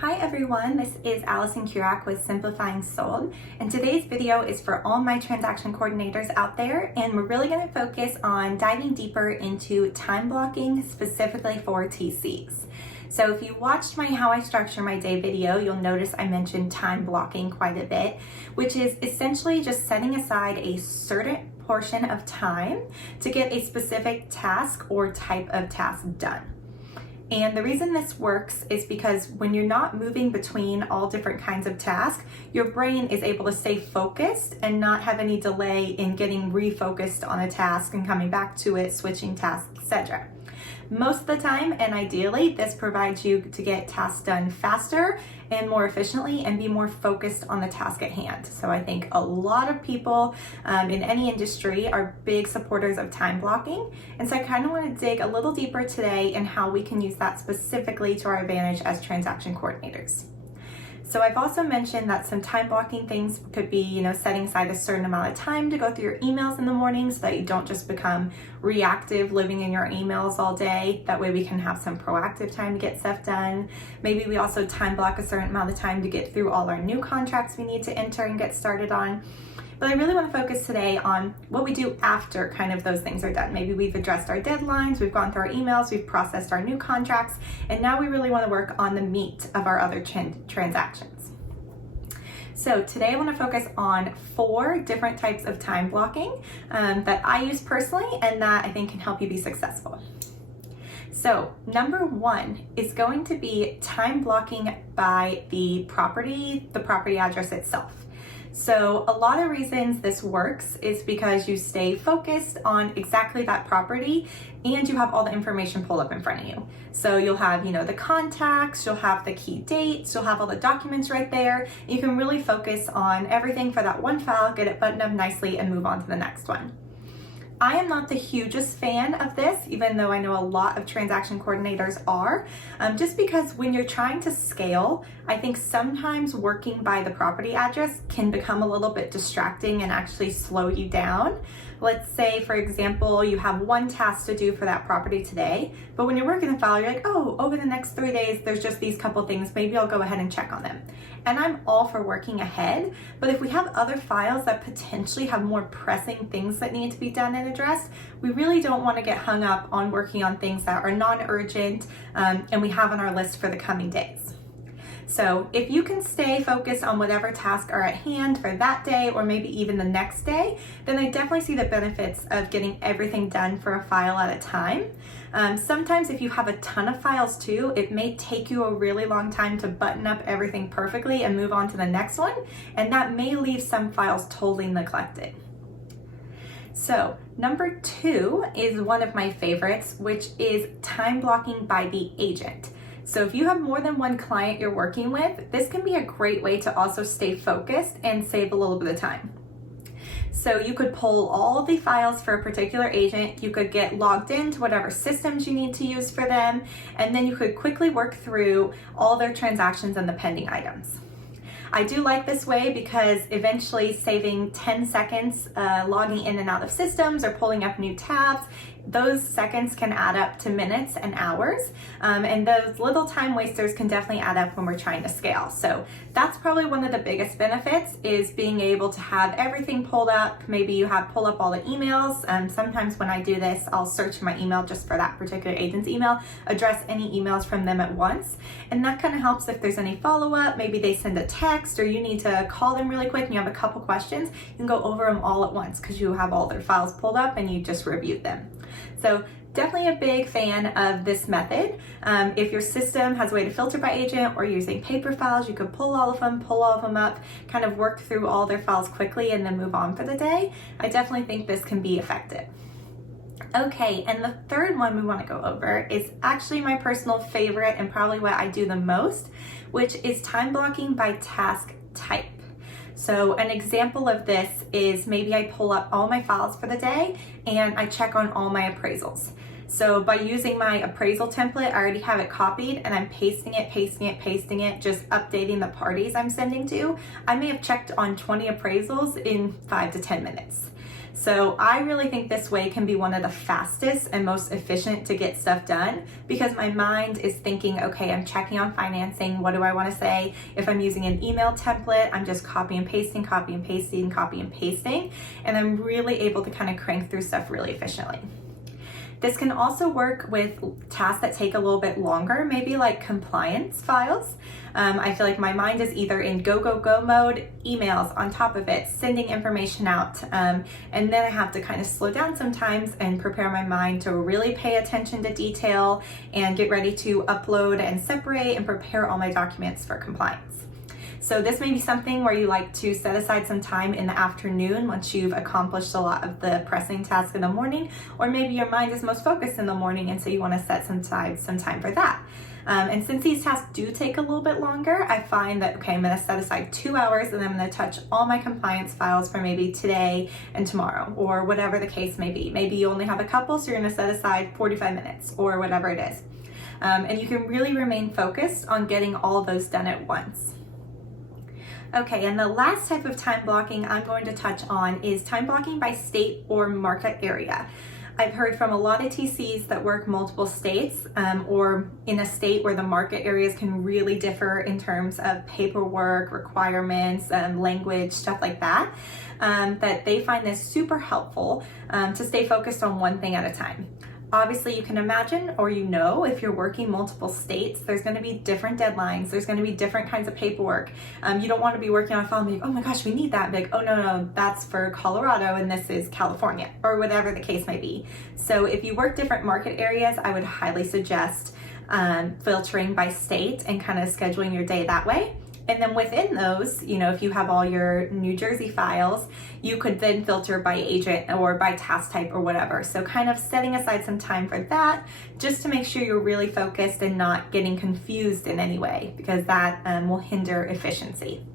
Hi everyone, this is Allison Kurak with Simplifying Sold, and today's video is for all my transaction coordinators out there, and we're really going to focus on diving deeper into time blocking specifically for TCs. So if you watched my How I Structure My Day video, you'll notice I mentioned time blocking quite a bit, which is essentially just setting aside a certain portion of time to get a specific task or type of task done. And the reason this works is because when you're not moving between all different kinds of tasks, your brain is able to stay focused and not have any delay in getting refocused on a task and coming back to it, switching tasks, etc. Most of the time, and ideally, this provides you to get tasks done faster and more efficiently and be more focused on the task at hand. So I think a lot of people in any industry are big supporters of time blocking. And so I kind of want to dig a little deeper today in how we can use that specifically to our advantage as transaction coordinators. So I've also mentioned that some time blocking things could be, setting aside a certain amount of time to go through your emails in the morning so that you don't just become reactive living in your emails all day. That way we can have some proactive time to get stuff done. Maybe we also time block a certain amount of time to get through all our new contracts we need to enter and get started on. But I really want to focus today on what we do after kind of those things are done. Maybe we've addressed our deadlines, we've gone through our emails, we've processed our new contracts, and now we really want to work on the meat of our other transactions. So today I want to focus on 4 different types of time blocking that I use personally and that I think can help you be successful. So number 1 is going to be time blocking by the property address itself. So a lot of reasons this works is because you stay focused on exactly that property and you have all the information pulled up in front of you. So you'll have, the contacts, you'll have the key dates, you'll have all the documents right there. You can really focus on everything for that one file, get it buttoned up nicely and move on to the next one. I am not the hugest fan of this, even though I know a lot of transaction coordinators are, just because when you're trying to scale, I think sometimes working by the property address can become a little bit distracting and actually slow you down. Let's say, for example, you have one task to do for that property today, but when you're working the file, you're like, oh, over the next 3 days, there's just these couple things, maybe I'll go ahead and check on them. And I'm all for working ahead, but if we have other files that potentially have more pressing things that need to be done and addressed, we really don't want to get hung up on working on things that are non-urgent and we have on our list for the coming days. So if you can stay focused on whatever tasks are at hand for that day or maybe even the next day, then I definitely see the benefits of getting everything done for a file at a time. Sometimes if you have a ton of files too, it may take you a really long time to button up everything perfectly and move on to the next one, and that may leave some files totally neglected. So number 2 is one of my favorites, which is time blocking by the agent. So if you have more than one client you're working with, this can be a great way to also stay focused and save a little bit of time. So you could pull all the files for a particular agent, you could get logged into whatever systems you need to use for them, and then you could quickly work through all their transactions and the pending items. I do like this way because eventually saving 10 seconds logging in and out of systems or pulling up new tabs, those seconds can add up to minutes and hours, and those little time wasters can definitely add up when we're trying to scale. So that's probably one of the biggest benefits, is being able to have everything pulled up. Maybe you have pull up all the emails. Sometimes when I do this, I'll search my email just for that particular agent's email, address any emails from them at once, and that kind of helps if there's any follow-up. Maybe they send a text or you need to call them really quick and you have a couple questions, you can go over them all at once because you have all their files pulled up and you just reviewed them. So definitely a big fan of this method. If your system has a way to filter by agent or using paper files, you could pull all of them up, kind of work through all their files quickly and then move on for the day. I definitely think this can be effective. Okay, and the third one we want to go over is actually my personal favorite and probably what I do the most, which is time blocking by task type. So an example of this is maybe I pull up all my files for the day and I check on all my appraisals. So by using my appraisal template, I already have it copied and I'm pasting it, just updating the parties I'm sending to. I may have checked on 20 appraisals in 5 to 10 minutes. So I really think this way can be one of the fastest and most efficient to get stuff done, because my mind is thinking, okay, I'm checking on financing. What do I want to say? If I'm using an email template, I'm just copy and pasting, copy and pasting, copy and pasting, and I'm really able to kind of crank through stuff really efficiently. This can also work with tasks that take a little bit longer, maybe like compliance files. I feel like my mind is either in go, go, go mode, emails on top of it, sending information out. And then I have to kind of slow down sometimes and prepare my mind to really pay attention to detail and get ready to upload and separate and prepare all my documents for compliance. So this may be something where you like to set aside some time in the afternoon once you've accomplished a lot of the pressing tasks in the morning, or maybe your mind is most focused in the morning and so you want to set some time for that. And since these tasks do take a little bit longer, I find that, okay, I'm going to set aside 2 hours and I'm going to touch all my compliance files for maybe today and tomorrow, or whatever the case may be. Maybe you only have a couple, so you're going to set aside 45 minutes or whatever it is. And you can really remain focused on getting all of those done at once. Okay, and the last type of time blocking I'm going to touch on is time blocking by state or market area. I've heard from a lot of TCs that work multiple states or in a state where the market areas can really differ in terms of paperwork, requirements, language, stuff like that, that they find this super helpful to stay focused on one thing at a time. Obviously, you can imagine, or you know, if you're working multiple states, there's going to be different deadlines. There's going to be different kinds of paperwork. You don't want to be working on a file and be like, oh my gosh, we need that. And be like, oh no, that's for Colorado and this is California, or whatever the case may be. So if you work different market areas, I would highly suggest filtering by state and kind of scheduling your day that way. And then within those, if you have all your New Jersey files, you could then filter by agent or by task type or whatever. So kind of setting aside some time for that, just to make sure you're really focused and not getting confused in any way, because that will hinder efficiency.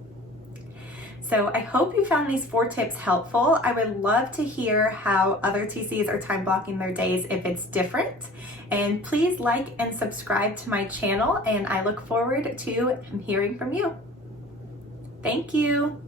So I hope you found these 4 tips helpful. I would love to hear how other TCs are time blocking their days if it's different. And please like and subscribe to my channel, and I look forward to hearing from you. Thank you.